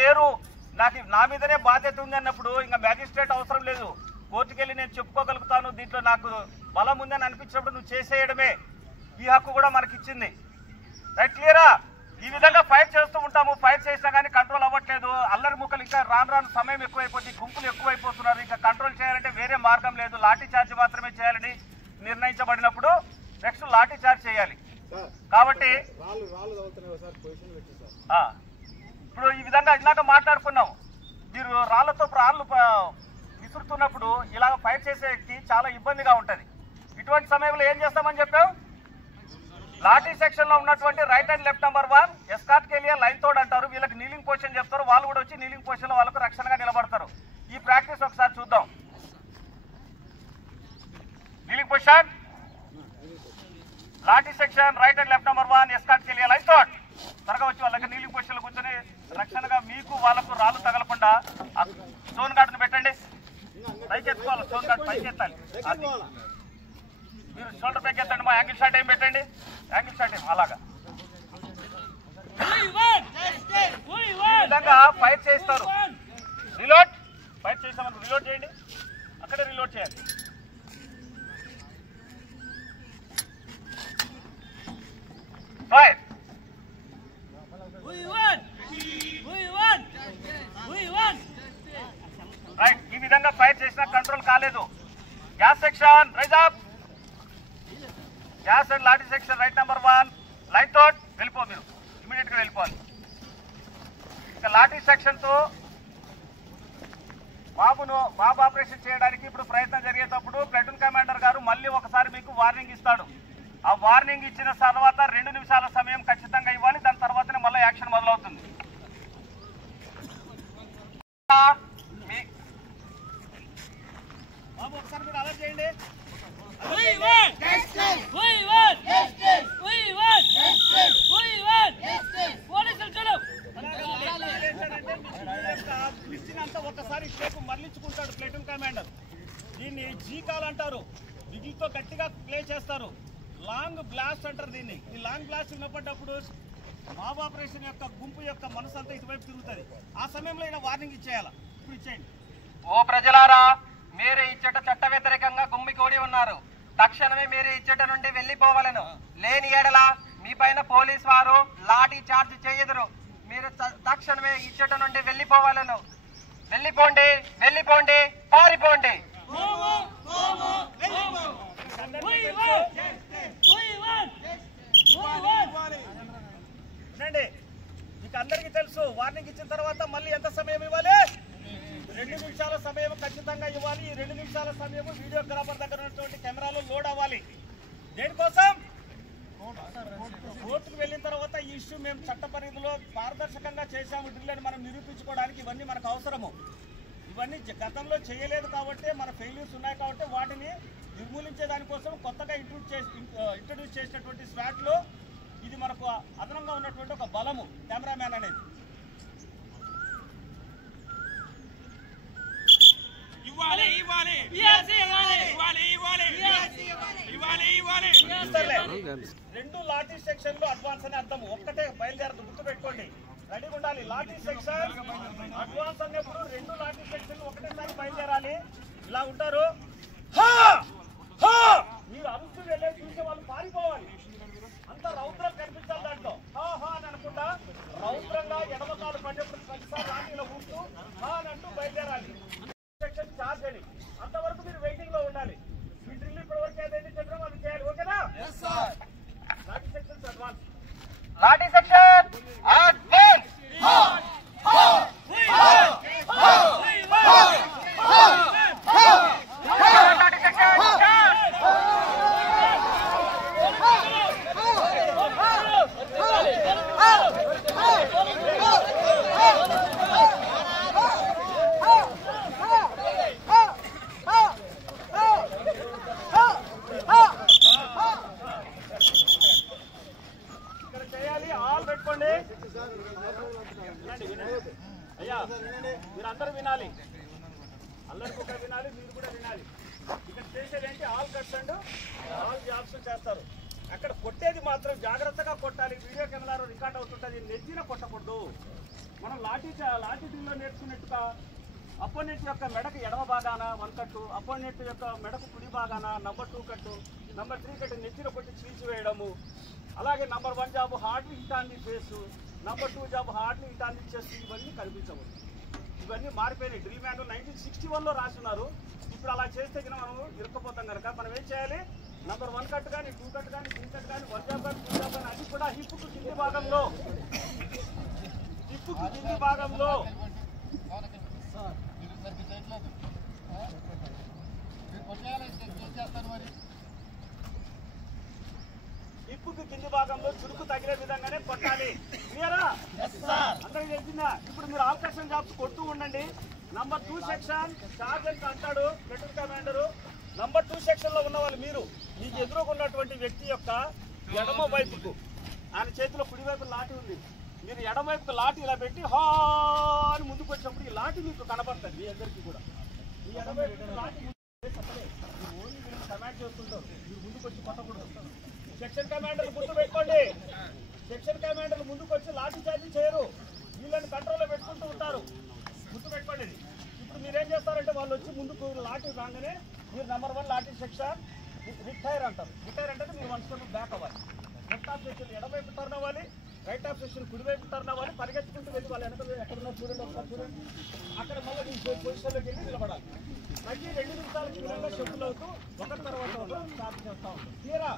లేరు, నాకు నా మీదనే బాధ్యత ఉంది అన్నప్పుడు ఇంకా మ్యాజిస్ట్రేట్ అవసరం లేదు, కోర్టుకు వెళ్ళి నేను చెప్పుకోగలుగుతాను, దీంట్లో నాకు బలం ఉందని అనిపించినప్పుడు నువ్వు చేసేయడమే ఈ హక్కు కూడా మనకి ఇచ్చింది. రైట్, క్లియరా? ఈ విధంగా ఫైట్ చేస్తూ ఉంటాము. ఫైట్ చేసినా కానీ కంట్రోల్ అవ్వట్లేదు. అల్లరి ముక్కలు ఇంకా రాను సమయం ఎక్కువైపోతుంది, గుంపులు ఎక్కువైపోతున్నారు. ఇంకా కంట్రోల్ చేయాలంటే వేరే మార్గం లేదు, లాఠీ చార్జ్ మాత్రమే చేయాలని నిర్ణయించబడినప్పుడు నెక్స్ట్ లాఠీ చార్జ్ చేయాలి. కాబట్టి ఇప్పుడు ఈ విధంగా ఇలాగ మాట్లాడుకున్నాం. మీరు రాళ్లతో రాళ్ళు విసురుతున్నప్పుడు ఇలాగ ఫైట్ చేసేకి చాలా ఇబ్బందిగా ఉంటుంది. ఇటువంటి సమయంలో ఏం చేస్తామని చెప్పావు? లాఠీ సెక్షన్ లో ఉన్నటువంటి right and left number 1 escort కెలియా లైన్ తోడ్ అంటారు. వీళ్ళకి నీలింగ్ పొజిషన్ చెప్తారు, వాళ్ళు కూడా వచ్చి నీలింగ్ పొజిషన్ లో వాళ్ళకు రక్షణగా నిలబడతారు. ఈ ప్రాక్టీస్ ఒకసారి చూద్దాం. Kneeling position, lathi section right and left number 1 escort కెలియా లైన్ తోడ్. త్వరగా వచ్చి వాళ్ళకి నీలింగ్ పొజిషన్ లో కూర్చొని రక్షణగా మీకు వాళ్ళకు రాళ్ళు తగలకుండా స్టోన్ గార్డును పెట్టండి. పైకి ఎత్తుకోవాలి, స్టోన్ గార్డు పైకి ఎత్తాలి. మీరు షోల్డర్ పైకి ఎత్తండి. మా యాంగిల్ షాట్ ఏం పెట్టండి, యాంగిల్ షాట్ ఏం అలాగా విధంగా ఫైట్ చేస్తారు. రిలోడ్, ఫైట్ చేస్తామని రిలోడ్ చేయండి, అక్కడే రిలోడ్ చేయాలి. ఫైట్. రైట్, ఈ విధంగా ఫైట్ చేసినా కంట్రోల్ కాలేదు. Gas section rise up, gas and lathi section right number 1 line తోట్ వెళ్ళిపో. మీరు ఇమీడియట్ గా వెళ్ళిపోవాలి. ఇక లాఠీ సెక్షన్ తో బాబు ఆపరేషన్ చేయడానికి ఇప్పుడు ప్రయత్నం జరిగేటప్పుడు ప్లాటూన్ కమాండర్ గారు మళ్ళీ ఒకసారి మీకు వార్నింగ్ ఇస్తాడు. ఆ వార్నింగ్ ఇచ్చిన తర్వాత 2 నిమిషాల సమయం ఖచ్చితంగా ఇవ్వాలి. దాని తర్వాతనే మళ్ళీ యాక్షన్ మొదలవుతుంది. బాబు ఒకసారి మీరు అలర్ట్ చేయండి. ఒకసారి స్టేప్ మరలించుకుంటాడు ప్లాటూన్ కమాండర్. దీన్ని జీ కాల్ అంటారు. విజిల్తో గట్టిగా ప్లే చేస్తారు. లాంగ్ బ్లాస్ట్ అంటారు దీన్ని. ఈ లాంగ్ బ్లాస్ట్ వినపడ్డప్పుడు మాబ్ ఆపరేషన్ యొక్క గుంపు యొక్క మనసు అంతా ఇటువైపు తిరుగుతుంది. ఆ సమయంలో ఈయన వార్నింగ్ ఇచ్చేయాల. ఇప్పుడు ఇచ్చేయండి. ఓ ప్రజలారా, మీరు ఇచ్చట చట్ట వ్యతిరేకంగా గుమ్మికూడి ఉన్నారు. తక్షణమే మీరు ఇచ్చట నుండి వెళ్లిపోవలను. లేని ఎడల మీ పైన పోలీస్ వారు లాఠీ చార్జ్ చేయదురు. మీరు తక్షణమే ఇచ్చట నుండి వెళ్లిపోవలను. వెళ్ళిపోండి, వెళ్ళిపోండి, పారిపోండి. మీకు అందరికీ తెలుసు, వార్నింగ్ ఇచ్చిన తర్వాత మళ్ళీ ఎంత సమయం ఇవ్వాలి? 2 నిమిషాల సమయం ఖచ్చితంగా ఇవ్వాలి. ఈ 2 నిమిషాల సమయం వీడియోగ్రాఫర్ దగ్గర ఉన్నటువంటి కెమెరాలో లోడ్ అవ్వాలి. దేనికోసం? కోర్టుకు వెళ్ళిన తర్వాత ఈ ఇష్యూ మేము చట్ట పరిధిలో పారదర్శకంగా చేశాము డ్రిల్ అని మనం నిరూపించుకోవడానికి ఇవన్నీ మనకు అవసరము. ఇవన్నీ గతంలో చేయలేదు కాబట్టి మన ఫెయిల్యూర్స్ ఉన్నాయి కాబట్టి వాటిని నిర్మూలించే దానికోసం కొత్తగా ఇంట్రడ్యూస్ చేసినటువంటి స్వాట్లో ఇది మనకు అదనంగా ఉన్నటువంటి ఒక బలము కెమెరామ్యాన్ అనేది. రెండు లాఠీ సెక్షన్ లో అడ్వాన్స్ అని అర్థం. ఒక్కటే బయలుదేరదు, గుర్తు పెట్టుకోండి. రెడీగా ఉండాలి. లాఠీ సెక్షన్ అడ్వాన్స్ అన్నప్పుడు 2 లాఠీ సెక్షన్ ఒకటేసారి బయలుదేరాలి. ఇలా ఉంటారు. మీరు అరుస్తూ వెళ్ళే చూసే వాళ్ళు పారిపోవాలి. అంత రౌద్రం కనిపించాలి దాంట్లో. అని అనుకుంటా రౌద్రంగా ఎడమకాలు పడ్డప్పుడు ప్రతిసారి లాఠీ ఇలా ఊస్తూ అని అంటూ బయలుదేరాలి. సెక్షన్ చార్జ్ అని అంతవరకు మీరు వెయిటింగ్ లో ఉండాలి. మీ డ్రిల్ ఇప్పటి వరకు ఏదైతే చెప్పడం అది చేయాలి. ఓకేనా? Lathi section advance. Lathi section advance. అయ్యా మీరందరూ వినాలి, అందరికీ ఒక వినాలి, మీరు కూడా వినాలి. ఇక్కడ చేసేది ఏంటి? All cuts and all jobs చేస్తారు. అక్కడ కొట్టేది మాత్రం జాగ్రత్తగా కొట్టాలి. వీడియో కెమెరాలో రికార్డ్ అవుతుంటుంది. నెత్తిన కొట్టకూడదు. మనం లాఠీ డ్రిల్లో నేర్చుకున్నట్టుగా అపోనెంట్ యొక్క మెడకు ఎడమ భాగాన 1 కట్టు, అపోనెంట్ యొక్క మెడకు కుడి భాగాన నంబర్ 2 కట్టు, నంబర్ 3 కట్టు నెత్తిన కొట్టి చీల్చివేయడము. అలాగే number 1 job hardly hit on the face, number 2 job hardly hit on the chest. ఇవన్నీ కనిపించవచ్చు. ఇవన్నీ మారిపోయినాయి. డ్రిల్ మ్యాన్ 1961లో రాస్తున్నారు. ఇప్పుడు అలా చేస్తే మనం ఇరుక్కుపోతాం కనుక మనం ఏం చేయాలి? నంబర్ 1 కట్ కానీ 2 కట్ కానీ 3 కట్ కానీ 1 జాబ్ కానీ 2 జాబ్ కానీ అది కూడా హిప్పుకు కింది భాగంలో హిప్పుకు కింది భాగంలో హిప్పుకు కింది భాగంలో చురుకు తగిలే విధంగానే కొట్టాలి. క్లియరా? అందరికి తెలిసిందా? ఇప్పుడు మీరు ఆల్కషన్ జాబ్స్ కొడుతూ ఉండండి. నంబర్ 2 సెక్షన్ చార్జెంట్ అంటాడు ప్లాటూన్ కమాండరు. నంబర్ 2 సెక్షన్ లో ఉన్న వాళ్ళు మీకు ఎదురుగా ఉన్నటువంటి వ్యక్తి యొక్క ఎడమ వైపుకు ఆయన చేతిలో కుడివైపు లాఠీ ఉంది. మీరు ఎడమ వైపుకు లాఠీ ఇలా పెట్టి హా అని ముందుకు వచ్చినప్పుడు ఈ లాఠీ మీకు కనబడుతుంది. మీ అందరికీ కూడా ఈ ఎడమ వైపు లాఠీ ఓన్లీ మీరు కమాండ్ చేస్తుంటారు. మీరు ముందుకు వచ్చి కొట్టకూడదు. సెక్షన్ కమాండర్లు గుర్తు పెట్టుకోండి. సెక్షన్ కమాండర్లు ముందుకు వచ్చి లాఠీ చార్జీ చేయరు. వీళ్ళని కంట్రోల్లో పెట్టుకుంటూ ఉంటారు. గుర్తు పెట్టుకోండి. ఇప్పుడు మీరేం చేస్తారంటే వాళ్ళు వచ్చి ముందుకు లాఠీ రాగానే మీరు నంబర్ 1 లాఠీ సెక్షన్ రిటైర్ అంటారు. రిటైర్ అంటే మీరు 1 స్టెప్ బ్యాక్ అవ్వాలి. లెఫ్ట్ ఆఫ్ సెక్షన్ ఎడవైపు టర్న్ అవ్వాలి, రైట్ ఆఫ్ సెక్షన్ కుడివైపు టర్న్ అవ్వాలి. పరిగెత్తుకుంటూ వెళ్ళి వాళ్ళు వెనక ఎక్కడున్నారు చూడండి, ఒకసారి చూడండి. అక్కడ మళ్ళీ మీ పొజిషన్లోకి వెళ్ళి నిలబడాలి. మళ్ళీ 2 నిమిషాలకి విధంగా షెడ్యూల్ అవుతూ ఒకరి తర్వాత స్టార్ట్ చేస్తూ ఉంటాం. క్లియరా?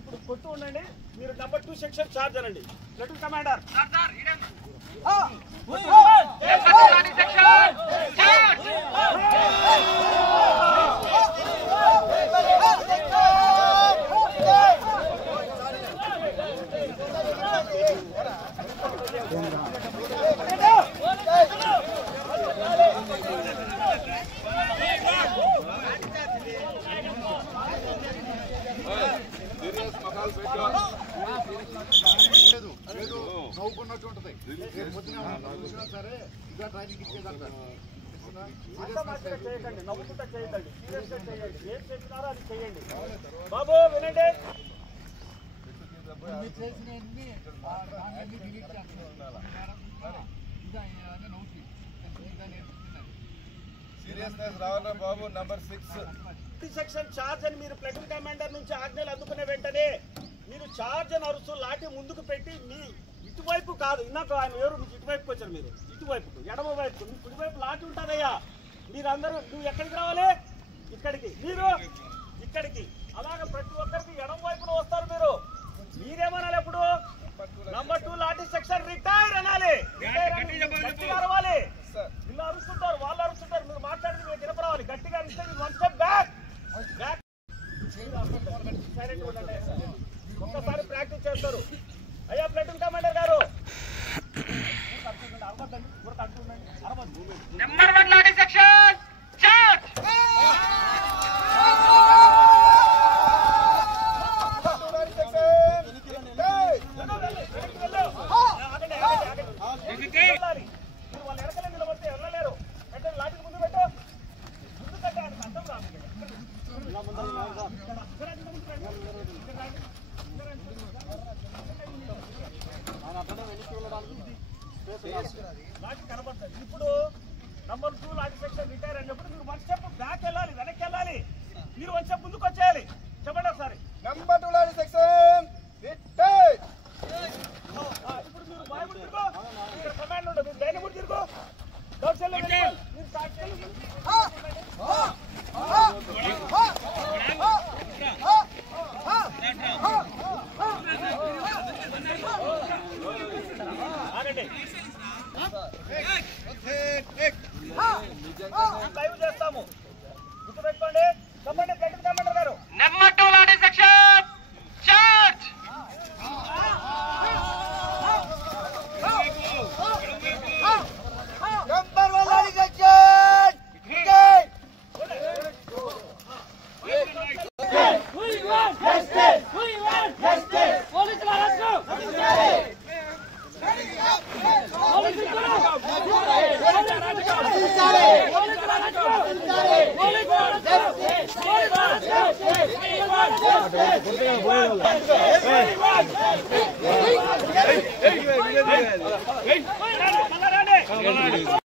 ఇప్పుడు కొట్టు ఉండండి. మీరు నంబర్ 2 సెక్షన్ చార్జ్ అనండి. ప్లాటూన్ కమాండర్ నవ్వుకున్నట్టు ఉంటుంది. సరే ఇంకా ట్రైనింగ్ ఇచ్చేదంటారు. చేయకండి, నవ్వుకుంటా చేయకండి, సీరియస్గా చేయండి. ఏం చెప్పినారో అది చేయండి. బాబు వినండి. సీరియస్నెస్ రావాలా బాబు. నంబర్ 6 సెక్షన్ చార్జ్ అని మీరు ప్లాటూన్ కమాండర్ నుంచి ఆజ్ఞలు అందుకునే వెంటనే మీరు చార్జ్ అని అరుస్తూ లాఠీ ముందుకు పెట్టి మీ ఇటువైపు కాదు, ఇందాక ఆయన ఎవరు మీకు ఇటువైపుకి వచ్చారు, మీరు ఇటువైపుకు ఎడమ వైపు మీ కుడివైపు లాఠీ ఉంటుందయ్యా. మీరందరూ నువ్వు ఎక్కడికి రావాలి? ఇక్కడికి, మీరు ఇక్కడికి. అలాగే ప్రతి ఒక్కరికి ఎడమ వైపున వస్తారు. మీరేమనాలి? ఎప్పుడు నంబర్ 2 లాఠీ సెక్షన్ రిటైర్ అనాలి. గట్టిగా అరవాలి. వీళ్ళు అరుస్తుంటారు, వాళ్ళు అరుస్తుంటారు. మీరు మాట్లాడితే మీరు వినపరావాలి. గట్టిగా అరిస్తే మీరు 1 స్టెప్ బ్యాక్. ఒక్కసారి ప్రాక్టీస్ చేస్తారు. అయ్యా ప్లాటూన్ కమాండర్ గారు నంబర్ 1 లాఠీ సెక్షన్ చార్జ్. వాళ్ళు ఎడకలే నిలబడితే వెళ్ళలేరు. అంటే లాఠీ ముందు పెట్టు, ముందు కట్టే ఆయనకు అర్థం రాదు. లాఠీ కనబడుతుంది. ఇప్పుడు నంబర్ 2 లాఠీ సెక్షన్ రిటైర్ అయినప్పుడు మీరు 1 స్టెప్ బ్యాక్ వెళ్ళాలి, వెనక్కి వెళ్ళాలి. మీరు 1 స్టెప్ ముందుకు వచ్చేయాలి. చెప్పండి ఒకసారి. Number 2 lathi section retire. ఇప్పుడు మీరు బాయ్ తిరుగు, ఇక్కడ కమాండ్ ఉండదు. డైన కూడా తిరుగు, దౌర్జన్యం మీరు స్టార్ట్ చేయండి. ఆగండి, లైవ్ చేస్తాము. గుర్తుపెట్టుకోండి. చెప్పండి ప్లాటూన్ కమాండర్ గారు. Number 2 lathi section charge. Number 1 lathi section retire. Let's go! మళ్ళా రండి.